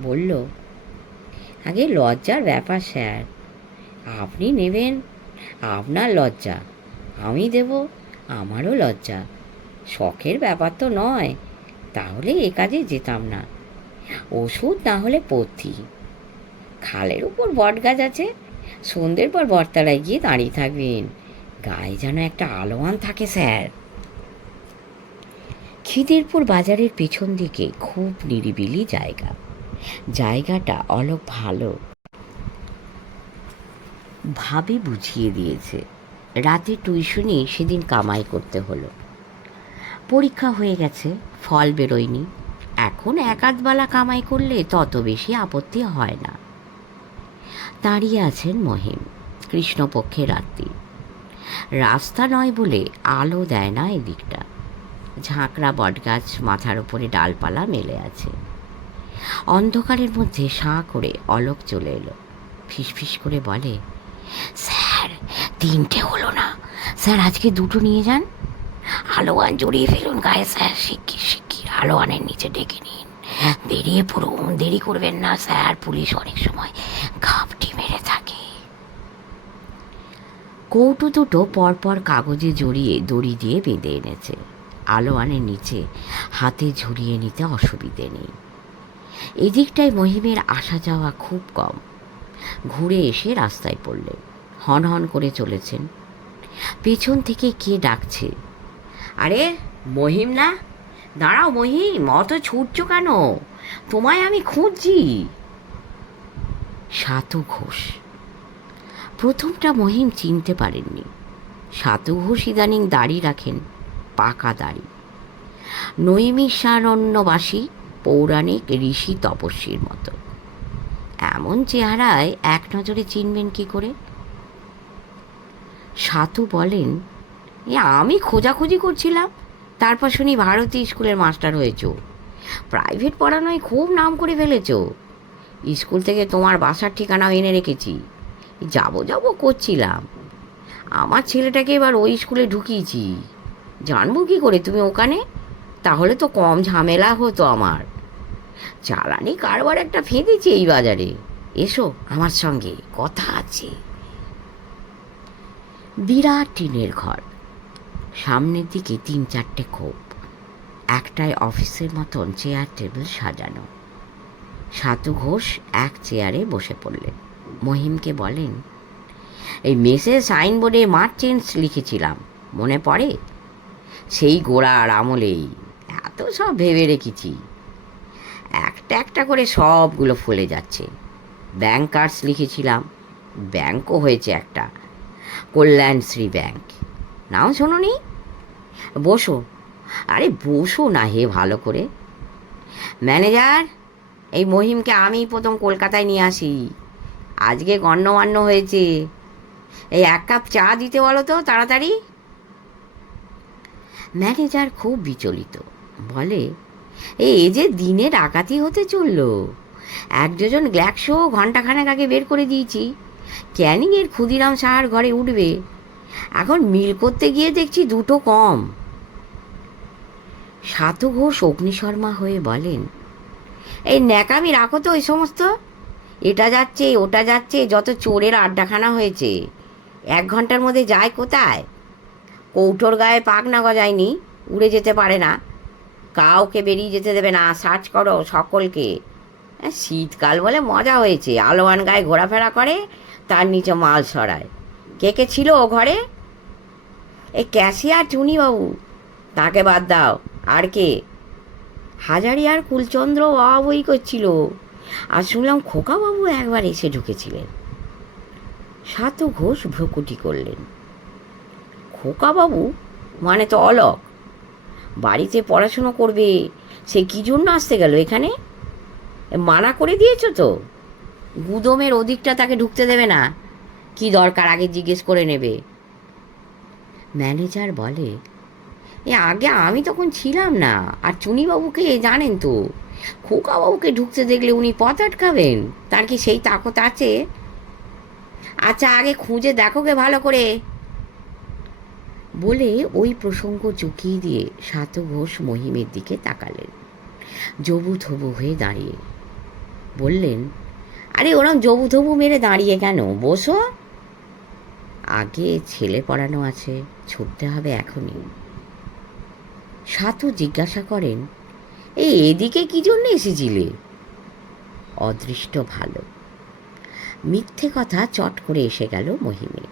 বলল, আগে লজ্জার ব্যাপার স্যার, আপনি নেবেন, আপনার লজ্জা, আমি দেব, আমারও লজ্জা। শখের ব্যাপার তো নয়, তাহলে এ কাজে যেতাম না। ওষুধ না হলে পথ্যি। খালের উপর বটগাছ আছে, সন্ধ্যের পর বটতলায় গিয়ে দাঁড়িয়ে থাকবেন, গায়ে যেন একটা আলোয়ান থাকে স্যার। খিদিরপুর বাজারের পেছন দিকে খুব নিরিবিলি জায়গা। জায়গাটা অলোক ভাবে বুঝিয়ে দিয়েছে। রাতে টিউশনি সেদিন কামাই করতে হলো। পরীক্ষা হয়ে গেছে, ফল বেরোয়নি। এখন এক আধবেলা কামাই করলে তত বেশি আপত্তি হয় না। দাঁড়িয়ে আছেন মহিম। কৃষ্ণপক্ষে রাত্রি, রাস্তা নয় বলে আলো দেয় না এদিকটা। ঝাঁকড়া বটগাছ মাথার উপরে ডালপালা মেলে আছে। অন্ধকারের মধ্যে সাঁ করে অলোক চলে এলো। ফিসফিস করে বলে, স্যার 3টে হলো না স্যার, আজকে 2টো নিয়ে যান। আলোয়ান জড়িয়ে ফেলুন গায়ে স্যার, শিগগির শিগগির আলোয়ানের নিচে ডেকে নিন। বেরিয়ে পড়ুন, দেরি করবেন না স্যার, পুলিশ অনেক সময় ঘাপটি মেরে থাকে। কৌটো দুটো পরপর কাগজে জড়িয়ে দড়ি দিয়ে বেঁধে এনেছে। আলোয়ানের নিচে হাতে ঝুরিয়ে নিতে অসুবিধে নেই। এদিকটায় মহিমের আসা যাওয়া খুব কম। ঘুরে এসে রাস্তায় পড়লেন। হন হন করে চলেছেন। পেছন থেকে কে ডাকছে, আরে মহিম না? দাঁড়াও মহিম, অত ছুটছো কেন? তোমায় আমি খুঁজছি। সাতু ঘোষ। প্রথমটা মহিম চিনতে পারেননি। সাতু ঘোষ ইদানিং দাড়ি রাখেন, পাকা দাড়ি। নৈমিষারণ্যবাসী পৌরাণিক ঋষি তপস্বীর মতো। এমন চেহারায় এক নজরে চিনবেন কি করে? সাতু বলেন, আমি খোঁজাখুঁজি করছিলাম, তারপর শুনি ভারতী স্কুলের মাস্টার হয়েছ, প্রাইভেট পড়ানোয় খুব নাম করে ফেলেছ। স্কুল থেকে তোমার বাসার ঠিকানাও এনে রেখেছি। যাব করছিলাম, আমার ছেলেটাকে এবার ওই স্কুলে ঢুকিয়েছি। জানবো কি করে তুমি ওখানে? তাহলে তো কম ঝামেলা হতো আমার। চালানি কারবার একটা ফেঁদেছে এই বাজারে। এসো আমার সঙ্গে, কথা আছে। বিরাট টিনের ঘর, সামনের দিকে 3-4টে খোপ, একটায় অফিসের মতন চেয়ার টেবিল সাজানো। সাতু ঘোষ এক চেয়ারে বসে পড়লেন। মহিমকে বলেন, এই মেসে সাইনবোর্ডে মার্চেন্টস লিখেছিলাম, মনে পড়ে? সেই গোড়ার আমলেই এত সব ভেবে রেখেছি, একটা একটা করে সবগুলো ফলে যাচ্ছে। ব্যাংকার্স লিখেছিলাম, ব্যাংকও হয়েছে একটা, কল্যাণশ্রী ব্যাংক। নাও শোনোনি? বসো, আরে বসো না হে ভালো করে। ম্যানেজার, এই মহিমকে আমি প্রথম কলকাতায় নিয়ে আসি, আজকে গণ্যমান্য হয়েছে। এই 1 কাপ চা দিতে বলো তো তাড়াতাড়ি। ম্যানেজার খুব বিচলিত, বলে, এই যে দিনে ডাকাতি হতে চললো, 1 ডজন গ্ল্যাক্সো ঘণ্টাখানেক আগে বের করে দিয়েছি। ক্যানিংয়ের ক্ষুদিরাম সাহার ঘরে উঠবে, এখন মিল করতে গিয়ে দেখছি 2টো কম। সাতু ঘোষ অগ্নিশর্মা হয়ে বলেন, এই ন্যাকামি রাখো তো ওই সমস্ত। এটা যাচ্ছে ওটা যাচ্ছে, যত চোরের আড্ডাখানা হয়েছে, 1 ঘন্টার মধ্যে যায় কোথায়? কৌটোর গায়ে পাক না গজায়নি, উড়ে যেতে পারে না। কাউকে বেরিয়ে যেতে দেবে না, সার্চ করো সকলকে। শীতকাল বলে মজা হয়েছে, আলোয়ান গায়ে ঘোরাফেরা করে, তার নিচে মাল সরায়। কে কে ছিল ও ঘরে? এই ক্যাশিয়ার চুনিবাবু, তাকে বাদ দাও। আর কে? হাজারি আর কুলচন্দ্র বই করছিল, আর শুনলাম খোকাবাবু একবার এসে ঢুকেছিলেন। সাতু ঘোষ ভ্রকুটি করলেন। খোকাবাবু মানে তো অলোক, বাড়িতে পড়াশুনো করবে, সে কী জন্য আসতে গেল এখানে? মানা করে দিয়েছ তো? গুদমের ওদিকটা তাকে ঢুকতে দেবে না। কি দরকার আগে জিজ্ঞেস করে নেবে। ম্যানেজার বলে, আগে আমি তখন ছিলাম না, আর চুনিবাবুকে জানেন তো, খোকাবাবুকে ঢুকতে দেখলে উনি পথ আটকাবেন, তার কি সেই তাকত আছে? আচ্ছা আগে খুঁজে দেখো গে ভালো করে। বলে ওই প্রসঙ্গ চুকিয়ে দিয়ে সাতু ঘোষ মহিমের দিকে তাকালেন, জবু থবু হয়ে দাঁড়িয়ে। বললেন, আরে ওরম জবু থবু মেরে দাঁড়িয়ে কেন, বসো। আগে ছেলে পড়ানো আছে, ছুটতে হবে এখনই। সাতু জিজ্ঞাসা করেন, এদিকে কি জন্য এসেছিলে? অদৃষ্ট ভালো। মিথ্যে কথা চট করে এসে গেল মহিমে।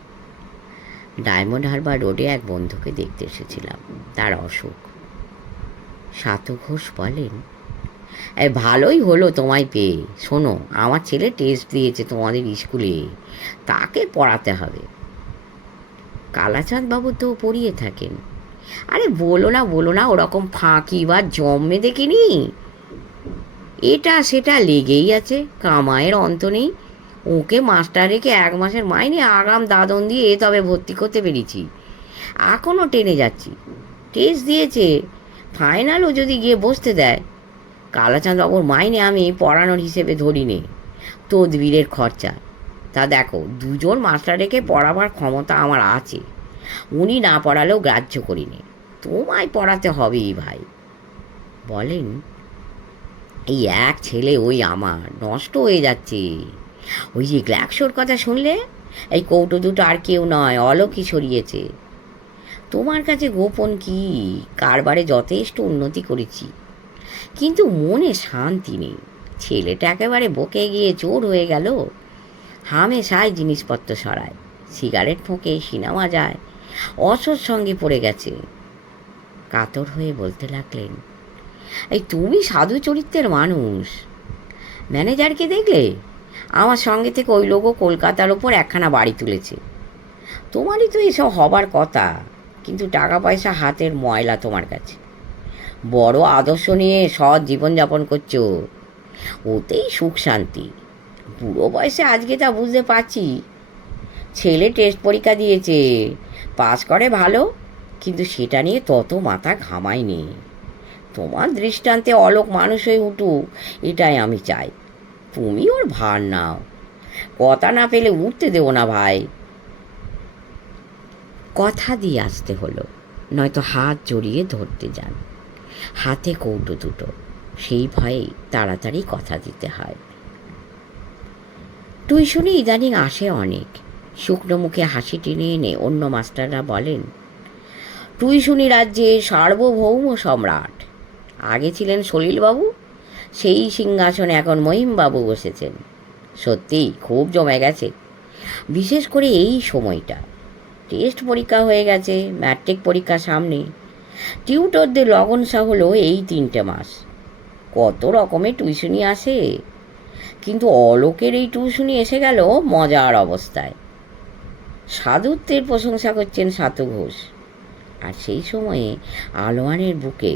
ডায়মন্ড হারবার রোডে এক বন্ধুকে দেখতে এসেছিলাম, তার অসুখ। সাতু ঘোষ বলেন, ভালোই হলো তোমায় পেয়ে। শোনো, আমার ছেলে টেস্ট দিয়েছে তোমাদের স্কুলে, তাকে পড়াতে হবে। কালাচাঁদ বাবু তো পড়িয়ে থাকেন। আরে বলো না, ওরকম ফাঁকি বা জন্মে দেখিনি। এটা সেটা লেগেই আছে, কামাইয়ের অন্ত নেই। ওকে মাস্টার রেখে 1 মাসের মাইনে আগাম দাদন দিয়ে তবে ভর্তি করতে পেরেছি। এখনও টেনে যাচ্ছি। টেস্ট দিয়েছে, ফাইনালও যদি গিয়ে বসতে দেয়। কালাচাঁদ বাবুর মাইনে আমি পড়ানোর হিসেবে ধরি নে, তদবিরের খরচা। তা দেখো, 2 জন মাস্টার রেখে পড়াবার ক্ষমতা আমার আছে। উনি না পড়ালেও গ্রাহ্য করি নে, তোমায় পড়াতে হবেই ভাই। বলেন, এই এক ছেলে ওই আমার নষ্ট হয়ে যাচ্ছে। ওই যে গ্ল্যাক্সোর কথা শুনলে, এই কৌটো দুটো আর কেউ নয়, অলোকই সরিয়েছে। তোমার কাছে গোপন কি, কারবারে যথেষ্ট উন্নতি করেছি, কিন্তু মনে শান্তি নেই। ছেলেটা একেবারে বকে গিয়ে চোর হয়ে গেল। হামেশাই জিনিসপত্র সরায়, সিগারেট ফোঁকে, সিনেমা যায়, অসৎ সঙ্গে পড়ে গেছে। কাতর হয়ে বলতে লাগলেন, তুমি সাধু চরিত্রের মানুষ। ম্যানেজারকে দেখলে? আমার সঙ্গে থেকে ওই লোকও কলকাতার ওপর 1খানা বাড়ি তুলেছে। তোমারই তো এসব হবার কথা, কিন্তু টাকা পয়সা হাতের ময়লা তোমার কাছে। বড় আদর্শ নিয়ে সৎ জীবনযাপন করছো, ওতেই সুখ শান্তি। বুড়ো বয়সে আজকে তা বুঝতে পারছি। ছেলে টেস্ট পরীক্ষা দিয়েছে, পাস করে ভালো, কিন্তু সেটা নিয়ে তত মাথা ঘামায়নি। তোমার দৃষ্টান্তে অলোক মানুষ হয়ে উঠুক, এটাই আমি চাই। তুমি ওর ভার নাও, কথা না পেলে উঠতে দেবো না ভাই। কথা দিয়ে আসতে হলো, নয়তো হাত জড়িয়ে ধরতে যান। হাতে কৌটো দুটো, সেই ভয়েই তাড়াতাড়ি কথা দিতে হয়। টিউশনি ইদানিং আসে অনেক। শুকনো মুখে হাসি টেনে এনে অন্য মাস্টাররা বলেন, টিউশনি রাজ্যে সার্বভৌম সম্রাট। আগে ছিলেন সলিলবাবু, সেই সিংহাসনে এখন মহিমবাবু বসেছেন। সত্যি খুব জমে গেছে, বিশেষ করে এই সময়টা। টেস্ট পরীক্ষা হয়ে গেছে, ম্যাট্রিক পরীক্ষা সামনে। টিউটরদের লগনসা হলো এই 3টে মাস। কত রকমের টিউশনি আসে, কিন্তু অলোকের এই টিউশনি এসে গেল মজার অবস্থায়। সাধুত্বের প্রশংসা করছেন সাতু ঘোষ, আর সেই সময়ে আলোয়ানের বুকে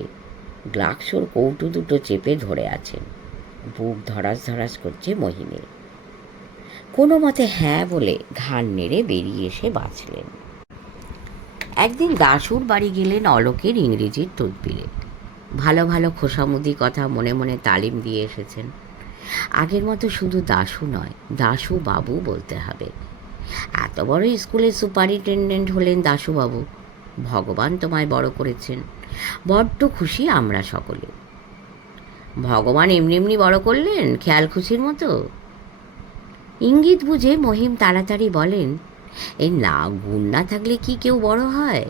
গ্লাক্সোর কৌটো দুটো চেপে ধরে আছেন। বুক ধরাস ধরাস করছে মহিমের। কোনো মতে হ্যাঁ বলে ঘাড় নেড়ে বেরিয়ে এসে বাঁচলেন। একদিন দাশুর বাড়ি গেলেন অলোকের ইংরেজির তদবিরে। ভালো ভালো খোসামুদি কথা মনে মনে তালিম দিয়ে এসেছেন। আগের মতো শুধু দাশু নয়, দাশু বাবু বলতে হবে। এত বড় স্কুলের সুপারিনটেন্ডেন্ট হলেন দাশুবাবু। ভগবান তোমায় বড় করেছেন, বড্ড খুশি আমরা সকলে। ভগবান এমনি এমনি বড় করলেন, খেয়াল খুশির মতো? ইঙ্গিত বুঝে মহিম তাড়াতাড়ি বলেন, না, গুণ না থাকলে কি কেউ বড় হয়?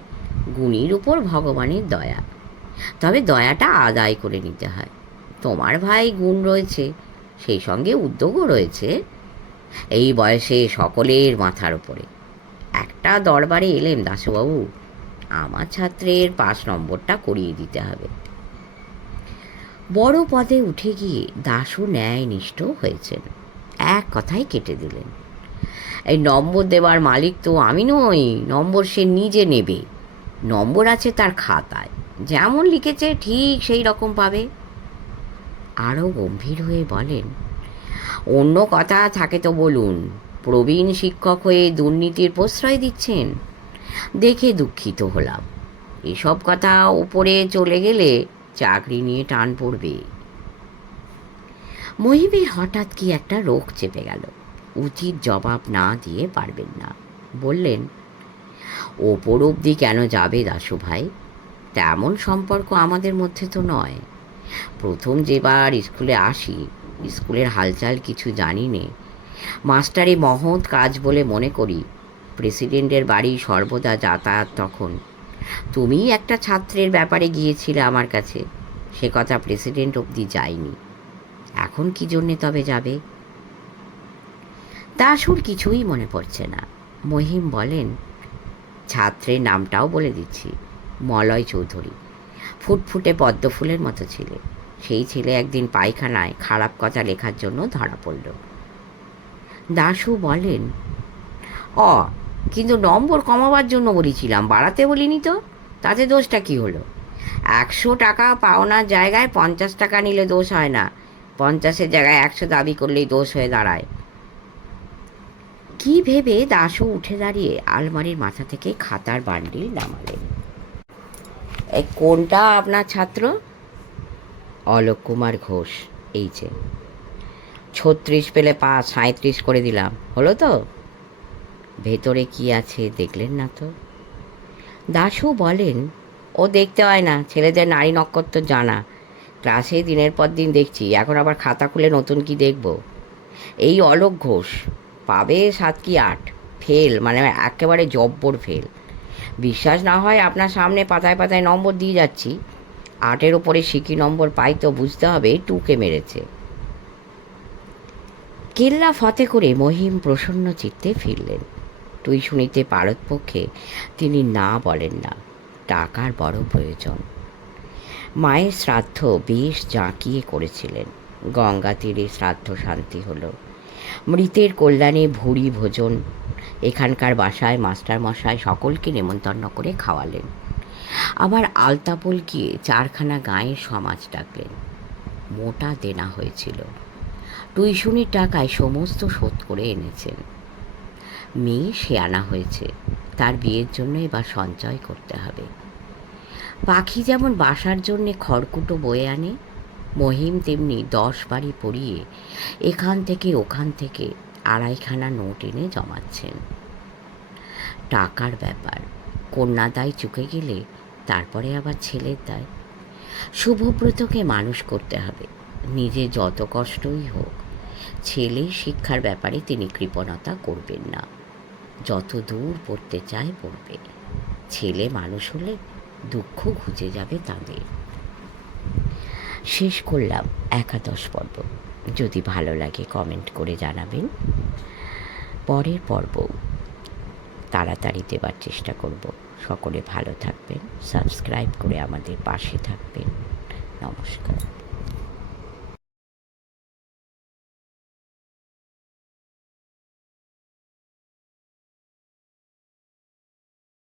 গুণীর উপর ভগবানের দয়া, তবে দয়াটা আদায় করে নিতে হয়। তোমার ভাই গুণ রয়েছে, সেই সঙ্গে উদ্যোগও রয়েছে। এই বয়সে সকলের মাথার ওপরে। একটা দরবারে এলেম দাশুবাবু, আমার ছাত্রের 5 নম্বরটা করিয়ে দিতে হবে। বড় পদে উঠে গিয়ে দাশু ন্যায়নিষ্ঠ হয়েছেন, এক কথাই কেটে দিলেন, এই নম্বর দেবার মালিক তো আমি নই, নম্বর সে নিজে নেবে। নম্বর আছে তার খাতায়, যেমন লিখেছে ঠিক সেই রকম পাবে। আরও গম্ভীর হয়ে বলেন, অন্য কথা থাকে তো বলুন, প্রবীণ শিক্ষক হয়ে দুর্নীতির প্রশ্রয় দিচ্ছেন, দেখে দুঃখিত হলাম। এসব কথা উপরে চলে গেলে চাকরি নিয়ে টান পড়বে। মহিমের হঠাৎ কি একটা রোগ চেপে গেল, উচিত জবাব না দিয়ে পারবেন না। বললেন, ওপর অবধি কেন যাবে দাশু ভাই? তেমন সম্পর্ক আমাদের মধ্যে তো নয়। প্রথম যেবার স্কুলে আসি, স্কুলের হালচাল কিছু জানি নে। মাস্টারি মহৎ কাজ বলে মনে করি, প্রেসিডেন্টের বাড়ি সর্বদা যাতায়াত তখন। তুমিই একটা ছাত্রের ব্যাপারে গিয়েছিলে আমার কাছে, সে কথা প্রেসিডেন্ট অবধি যায়নি। এখন কি জন্যে তবে যাবে? দাশুর কিছুই মনে পড়ছে না। মহিম বলেন, ছাত্রের নামটাও বলে দিচ্ছি, মলয় চৌধুরী। ফুটফুটে পদ্ম ফুলের মতো ছেলে। সেই ছেলে একদিন পায়খানায় খারাপ কথা লেখার জন্য ধরা পড়ল। দাশু বলেন, কিন্তু নম্বর কমাবার জন্য বলেছিলাম, বাড়াতে বলিনি তো। তাতে দোষটা কি হলো? 100 টাকা পাওনার জায়গায় 50 টাকা নিলে দোষ হয় না, 50-এর জায়গায় 100 দাবি করলেই দোষ হয়ে দাঁড়ায়। কি ভেবে দাশু উঠে দাঁড়িয়ে আলমারির মাথা থেকে খাতার বান্ডিল নামালেন। এই কোনটা আপনার ছাত্র? অলোক কুমার ঘোষ। এই যে 36 পেলে 5, 37 করে দিলাম, হলো তো? ভেতরে কি আছে দেখলেন না তো? দাশু বলেন, ও দেখতে হয় না, ছেলেদের নারী নক্ষত্র জানা। ক্লাসে দিনের পর দিন দেখছি, এখন আবার খাতা খুলে নতুন কি দেখব? এই অলোক ঘোষ পাবে 7 কি 8, ফেল, মানে একেবারে জব্বর ফেল। বিশ্বাস না হয় আপনার সামনে পাতায় পাতায় নম্বর দিয়ে যাচ্ছি। 8-এর ওপরে সিকি নম্বর পাই তো বুঝতে হবে টুকে মেরেছে। কেল্লা ফতে করে মহিম প্রসন্ন চিত্তে ফিরলেন। শুনিতে পারতপক্ষে তিনি না বলেন না, টাকার বড় প্রয়োজন। মায়ের শ্রাদ্ধ বেশ জাঁকিয়ে করেছিলেন। গঙ্গা তীরে শ্রাদ্ধ শান্তি হলো। মৃতের কল্যাণে ভুরি ভোজন। এখানকার বাসায় মাস্টারমশাই সকলকে নেমন্তন্ন করে খাওয়ালেন। আবার আলতাপোল গিয়ে 4খানা গাঁয়ের সমাজ ডাকলেন। মোটা দেনা হয়েছিল। টিউশনির টাকায় সমস্ত শোধ করে এনেছেন। মেয়ে শেয়ানা হয়েছে, তার বিয়ের জন্য এবার সঞ্চয় করতে হবে। পাখি যেমন বাসার জন্যে খড়কুটো বয়ে আনে, মহিম তেমনি 10 বাড়ি পড়িয়ে এখান থেকে ওখান থেকে 2.5খানা নোট এনে জমাচ্ছেন। টাকার ব্যাপার, কন্যা দায় চুকে গেলে তারপরে আবার ছেলের দায়। শুভব্রতকে মানুষ করতে হবে, নিজে যত কষ্টই হোক। ছেলের শিক্ষার ব্যাপারে তিনি কৃপণতা করবেন না। যত দূর পড়তে চায় পড়বে। ছেলে মানুষ হলে দুঃখ ঘুচে যাবে তাদের। শেষ করলাম 11 পর্ব। যদি ভালো লাগে কমেন্ট করে জানাবেন। পরের পর্ব তাড়াতাড়ি দেবার চেষ্টা করব। সকলে ভালো থাকবেন, সাবস্ক্রাইব করে আমাদের পাশে থাকবেন। নমস্কার।